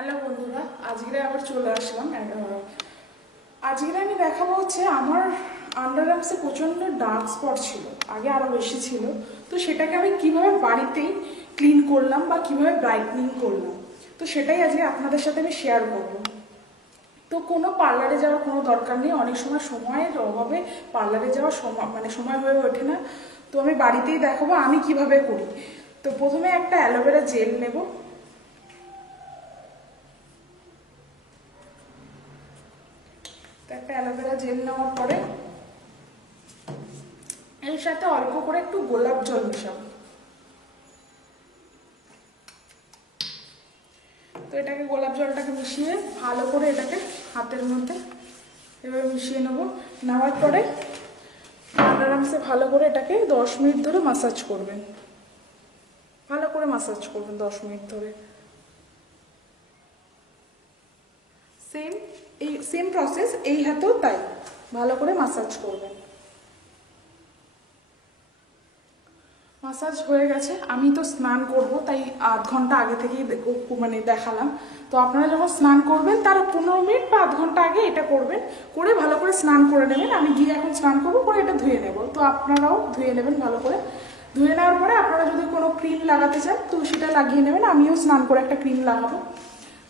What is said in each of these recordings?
Hello বন্ধুরা, আজকে আবার চলে আসলাম। আজকে আমি দেখাবো হচ্ছে আমার আন্ডার আর্মসে প্রচন্ড ডার্ক স্পট ছিল, আগে আরো বেশি ছিল। তো সেটাকে আমি কিভাবে বাড়িতেই ক্লিন করলাম বা কিভাবে ব্রাইটনিং করলাম, তো সেটাই আজকে আপনাদের সাথে আমি শেয়ার করব। তো কোনো পার্লারে যাওয়ার কোনো দরকার নেই, অনেক সময়ের অভাবে পার্লারে যাওয়ার সময় হয়ে ওঠে না। তো আমি বাড়িতেই দেখাবো আমি কিভাবে করি। তো প্রথমে একটা অ্যালোভেরা জেল নেব। একটা অ্যালোভেরা জেল নেওয়ার পরে এর সাথে অল্প করে একটু গোলাপ জল মেশাবো। তো এটাকে গোলাপ জলটাকে মিশিয়ে ভালো করে এটাকে হাতের মধ্যে এভাবে মিশিয়ে নেবো। নেওয়ার পরে আন্ডার আর্মসে ভালো করে এটাকে 10 মিনিট ধরে মাসাজ করবেন। ভালো করে মাসাজ করবেন 10 মিনিট ধরে। সেম প্রসেস এই হাতেও তাই, ভালো করে মাসাজ করবেন। মাসাজ হয়ে গেছে, আমি তো স্নান করব, তাই আধ ঘন্টা আগে থেকেই দেখালাম। তো আপনারা যখন স্নান করবেন তার 15 মিনিট বা আধ ঘন্টা আগে এটা করবেন, করে ভালো করে স্নান করে নেবেন। আমি গিয়ে এখন স্নান করবো, করে এটা ধুয়ে নেব। তো আপনারাও ধুয়ে নেবেন ভালো করে। ধুয়ে নেওয়ার পরে আপনারা যদি কোনো ক্রিম লাগাতে চান তো সেটা লাগিয়ে নেবেন। আমিও স্নান করে একটা ক্রিম লাগাবো।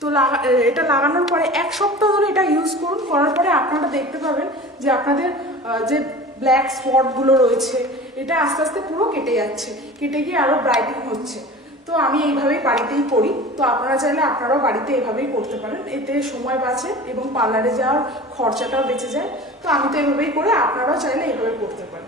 তো এটা লাগানোর পরে 1 সপ্তাহ ধরে এটা ইউজ করুন। করার পরে আপনারা দেখতে পাবেন যে আপনাদের যে ব্ল্যাক স্পটগুলো রয়েছে এটা আস্তে আস্তে পুরো কেটে যাচ্ছে, কেটে গিয়ে আরো ব্রাইটেনিং হচ্ছে। তো আমি এইভাবেই বাড়িতেই করি। তো আপনারা চাইলে আপনারাও বাড়িতে এভাবেই করতে পারেন, এতে সময় বাঁচে এবং পার্লারে যাওয়ার খরচাটাও বেঁচে যায়। তো আমি তো এভাবেই করে, আপনারাও চাইলে এভাবে করতে পারেন।